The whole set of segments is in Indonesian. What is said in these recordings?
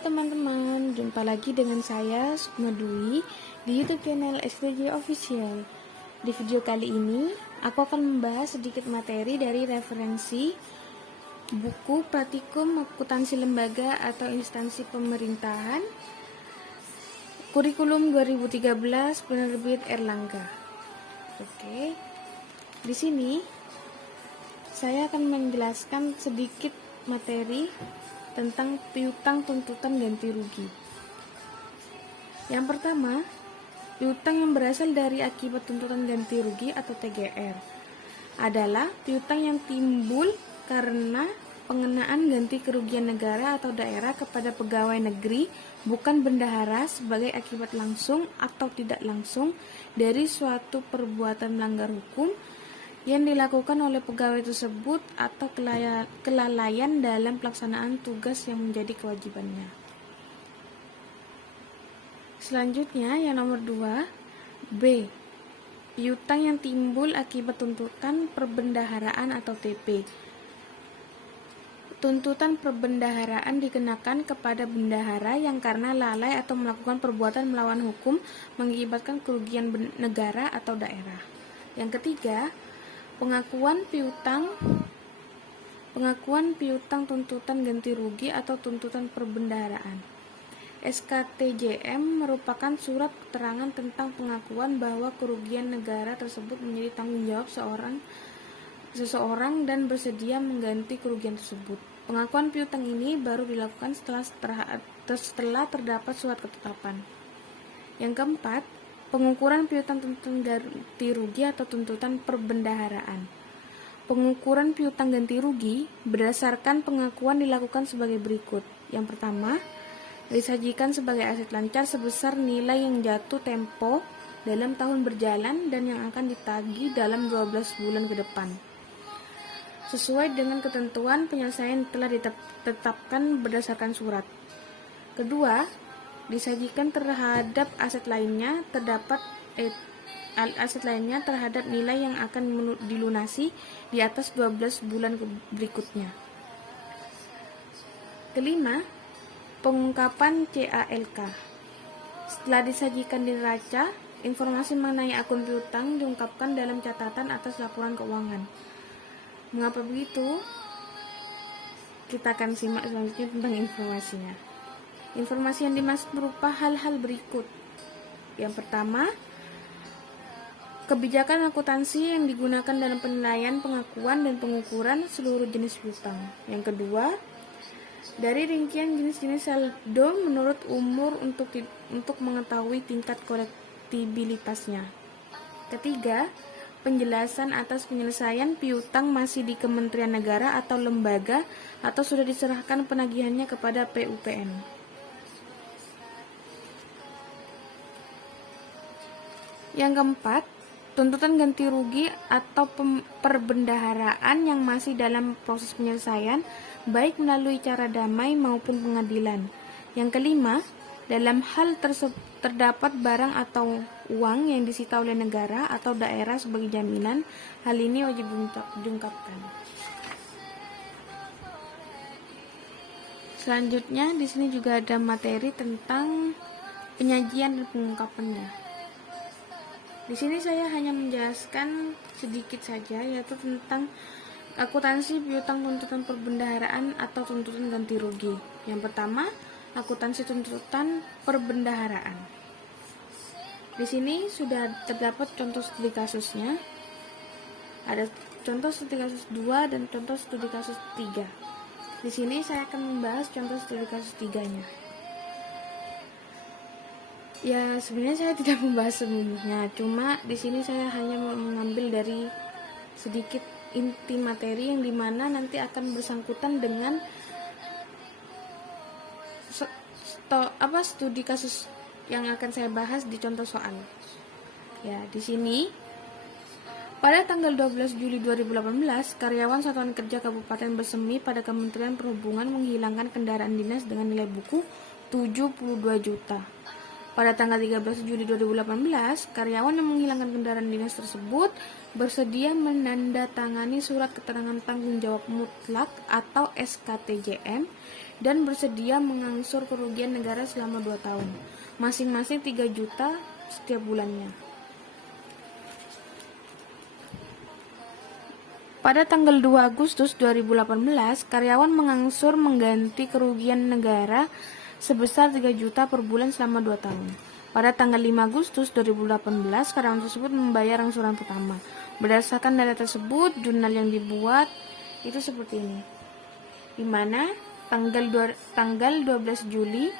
Halo teman-teman, jumpa lagi dengan saya Sukma Dwi di YouTube channel STJ Official. Di video kali ini, aku akan membahas sedikit materi dari referensi buku Praktikum Akuntansi Lembaga atau Instansi Pemerintahan Kurikulum 2013 penerbit Erlangga. Oke. Di sini saya akan menjelaskan sedikit materi tentang piutang tuntutan ganti rugi. Yang pertama, piutang yang berasal dari akibat tuntutan ganti rugi atau TGR adalah piutang yang timbul karena pengenaan ganti kerugian negara atau daerah kepada pegawai negeri bukan bendahara sebagai akibat langsung atau tidak langsung dari suatu perbuatan melanggar hukum yang dilakukan oleh pegawai tersebut atau kelalaian dalam pelaksanaan tugas yang menjadi kewajibannya. Selanjutnya, yang nomor 2, B. Piutang yang timbul akibat tuntutan perbendaharaan atau TP. Tuntutan perbendaharaan dikenakan kepada bendahara yang karena lalai atau melakukan perbuatan melawan hukum mengakibatkan kerugian negara atau daerah. Yang ketiga, pengakuan piutang tuntutan ganti rugi atau tuntutan perbendaharaan. SKTJM merupakan surat keterangan tentang pengakuan bahwa kerugian negara tersebut menjadi tanggung jawab seseorang dan bersedia mengganti kerugian tersebut. Pengakuan piutang ini baru dilakukan setelah terdapat surat ketetapan. Yang keempat, pengukuran piutang tuntutan ganti rugi atau tuntutan perbendaharaan. Pengukuran piutang ganti rugi berdasarkan pengakuan dilakukan sebagai berikut. Yang pertama, disajikan sebagai aset lancar sebesar nilai yang jatuh tempo dalam tahun berjalan dan yang akan ditagih dalam 12 bulan ke depan, sesuai dengan ketentuan penyelesaian yang telah ditetapkan berdasarkan surat. Kedua, disajikan terhadap aset lainnya terhadap nilai yang akan dilunasi di atas 12 bulan berikutnya. Kelima, pengungkapan CALK. Setelah disajikan di neraca, informasi mengenai akun piutang diungkapkan dalam catatan atas laporan keuangan. Mengapa begitu? Kita akan simak selanjutnya tentang informasinya. Informasi yang dimaksud berupa hal-hal berikut. Yang pertama, kebijakan akuntansi yang digunakan dalam penilaian, pengakuan, dan pengukuran seluruh jenis piutang. Yang kedua, dari rincian jenis-jenis saldo menurut umur untuk mengetahui tingkat kolektibilitasnya. Ketiga, penjelasan atas penyelesaian piutang masih di Kementerian Negara atau lembaga atau sudah diserahkan penagihannya kepada PUPN. Yang keempat, tuntutan ganti rugi atau perbendaharaan yang masih dalam proses penyelesaian, baik melalui cara damai maupun pengadilan. Yang kelima, dalam hal terdapat barang atau uang yang disita oleh negara atau daerah sebagai jaminan, hal ini wajib diungkapkan. Selanjutnya, di sini juga ada materi tentang penyajian dan pengungkapannya. Di sini saya hanya menjelaskan sedikit saja, yaitu tentang akuntansi piutang tuntutan perbendaharaan atau tuntutan ganti rugi. Yang pertama, akuntansi tuntutan perbendaharaan. Di sini sudah terdapat contoh studi kasusnya. Ada contoh studi kasus 2 dan contoh studi kasus 3. Di sini saya akan membahas contoh studi kasus 3-nya. Ya, sebenarnya saya tidak membahas sebelumnya, cuma di sini saya hanya mengambil dari sedikit inti materi yang dimana nanti akan bersangkutan dengan studi kasus yang akan saya bahas di contoh soal. Ya, di sini pada tanggal 12 Juli 2018, karyawan Satuan Kerja Kabupaten Bersemi pada Kementerian Perhubungan menghilangkan kendaraan dinas dengan nilai buku 72 juta. Pada tanggal 13 Juli 2018, karyawan yang menghilangkan kendaraan dinas tersebut bersedia menandatangani surat keterangan tanggung jawab mutlak atau SKTJM dan bersedia mengangsur kerugian negara selama 2 tahun, masing-masing 3 juta setiap bulannya. Pada tanggal 2 Agustus 2018, karyawan mengangsur mengganti kerugian negara sebesar 3 juta per bulan selama 2 tahun. Pada tanggal 5 Agustus 2018, karyawan tersebut membayar angsuran pertama. Berdasarkan data tersebut, jurnal yang dibuat itu seperti ini. Di mana tanggal 12 Juli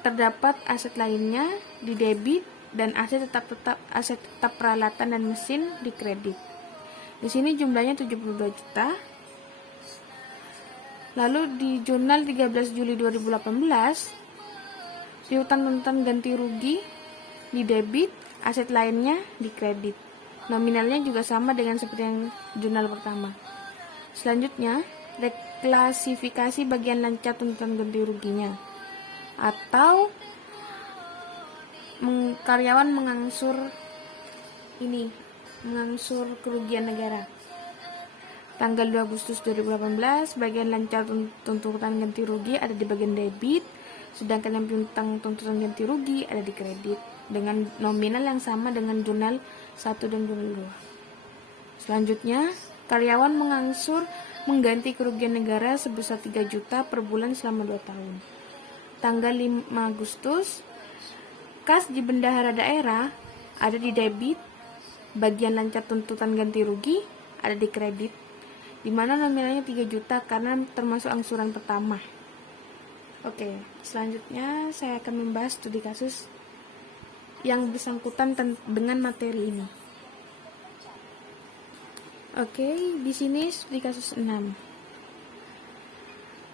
terdapat aset lainnya di debit dan aset tetap peralatan dan mesin di kredit. Di sini jumlahnya 72 juta. Lalu di jurnal 13 Juli 2018, piutang tuntutan ganti rugi di debit, aset lainnya di kredit. Nominalnya juga sama dengan seperti yang jurnal pertama. Selanjutnya, reklasifikasi bagian lancar tuntutan ganti ruginya, atau karyawan mengangsur kerugian negara. Tanggal 2 Agustus 2018, bagian lancar tuntutan ganti rugi ada di bagian debit, sedangkan yang piutang tuntutan ganti rugi ada di kredit dengan nominal yang sama dengan jurnal 1 dan jurnal 2. Selanjutnya, karyawan mengangsur mengganti kerugian negara sebesar 3 juta per bulan selama 2 tahun. Tanggal 5 Agustus, kas di bendahara daerah ada di debit, bagian lancar tuntutan ganti rugi ada di kredit, di mana nominalnya 3 juta karena termasuk angsuran pertama. Oke, selanjutnya saya akan membahas studi kasus yang bersangkutan dengan materi ini. Oke, di sini studi kasus 6.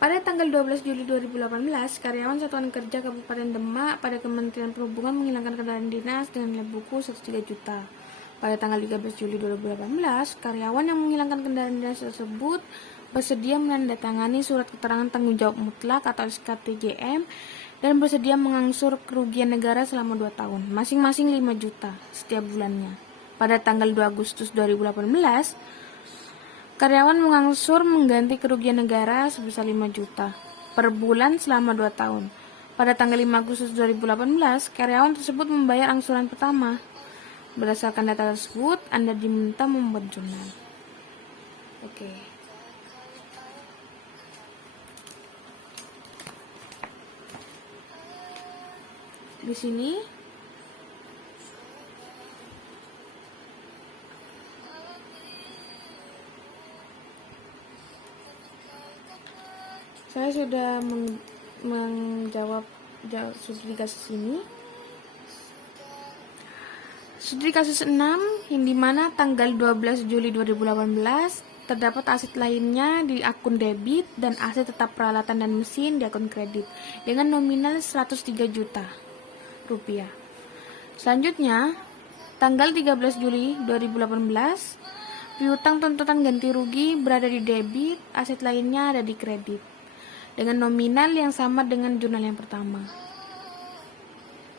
Pada tanggal 12 Juli 2018, karyawan Satuan Kerja Kabupaten Demak pada Kementerian Perhubungan menghilangkan kendaraan dinas dengan nilai buku 103 juta. Pada tanggal 13 Juli 2018, karyawan yang menghilangkan kendaraan dinas tersebut bersedia menandatangani surat keterangan tanggung jawab mutlak atau SKTJM dan bersedia mengangsur kerugian negara selama 2 tahun, masing-masing 5 juta setiap bulannya. Pada tanggal 2 Agustus 2018, karyawan mengangsur mengganti kerugian negara sebesar 5 juta per bulan selama 2 tahun. Pada tanggal 5 Agustus 2018, karyawan tersebut membayar angsuran pertama. Berdasarkan data tersebut, Anda diminta membuat jurnal. Oke. Di sini saya sudah menjawab studi kasus ini. Studi kasus 6 yang dimana tanggal 12 Juli 2018 terdapat aset lainnya di akun debit dan aset tetap peralatan dan mesin di akun kredit dengan nominal 103 juta rupiah. Selanjutnya, tanggal 13 Juli 2018, piutang tuntutan ganti rugi berada di debit, aset lainnya ada di kredit dengan nominal yang sama dengan jurnal yang pertama.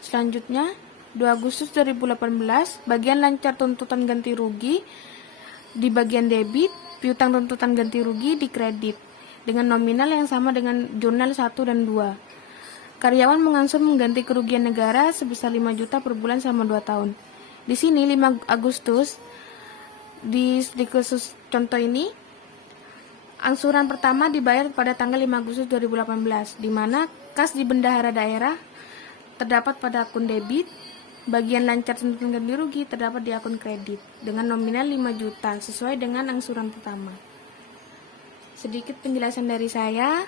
Selanjutnya, 2 Agustus 2018, bagian lancar tuntutan ganti rugi di bagian debit, piutang tuntutan ganti rugi di kredit dengan nominal yang sama dengan jurnal 1 dan 2. Karyawan mengangsur mengganti kerugian negara sebesar 5 juta per bulan selama 2 tahun. Di sini 5 Agustus di kasus contoh ini, angsuran pertama dibayar pada tanggal 5 Agustus 2018, di mana kas di bendahara daerah terdapat pada akun debit, bagian lancar tuntutan ganti rugi terdapat di akun kredit dengan nominal 5 juta sesuai dengan angsuran pertama. Sedikit penjelasan dari saya.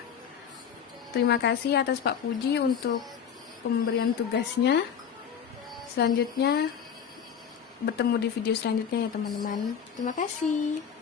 Terima kasih atas Pak Puji untuk pemberian tugasnya. Selanjutnya bertemu di video selanjutnya ya teman-teman. Terima kasih.